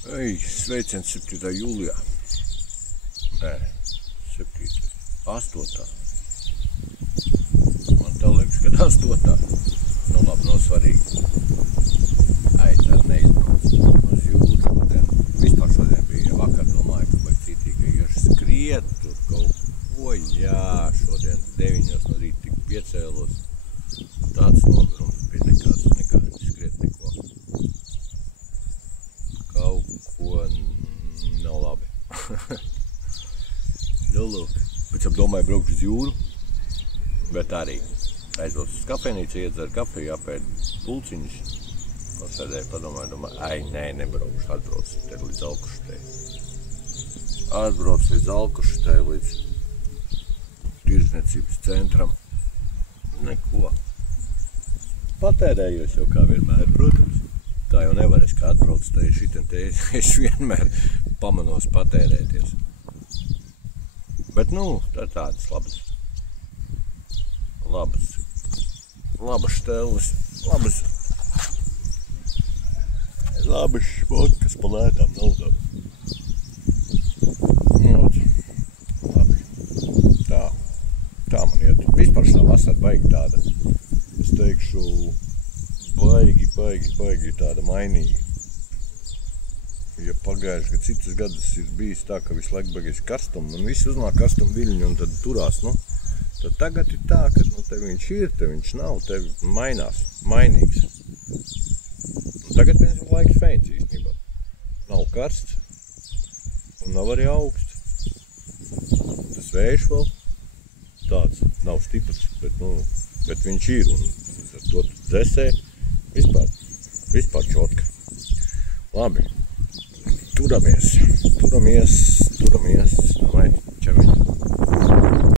Sveiciens 7. jūlijā. Nē, 7. 8. Man tā liekas, ka 8. Nu labi, nav svarīgi. Tā neizbrauc. Uz jūru šodien. Vispār šodien bija. Vakar domāju, ka vajag citīgi ieši skriet tur kaut ko. Jā, šodien 9 no rīta tik piecēlos. Tāds nogurums bija nekāds skriet neko. Kaut ko nav labi. Nu, lūk. Pēc tam domāju braukšu uz jūru, bet arī aizos uz kafejnīcu, iedzeru kafiju, apēd pulciņus. Sēdēju, padomāju, nebraukšu, atbraucu te līdz Alkuštei. Atbraucu līdz Alkuštei, līdz tirdzniecības centram. Neko. Patērējos jau kā vienmēr, protams. Tā jau nevar, es kā atbraucu te šitien te, es vienmēr pamanos patērēties. Bet, tā ir tādas labas šteles, labas šmotkas pa lētām naudām. Labi. Tā man iet. Vispār šā vasara baigi tāda, es teikšu, baigi tāda mainīga. Ja pagājuši, ka citus gadus ir bijis tā, ka visu laiku baigais karstums, un viss uznāk karstuma viļņu un tad turās, tad tagad ir tā, ka te viņš ir, te viņš nav, te mainīgs. Un tagad viens laiks feins īstenībā. Nav karsts un nav arī augsts. Tas vējš vēl tāds nav stiprs, bet viņš ir un ar to dzesē vispār čotka. Labi. Turamies.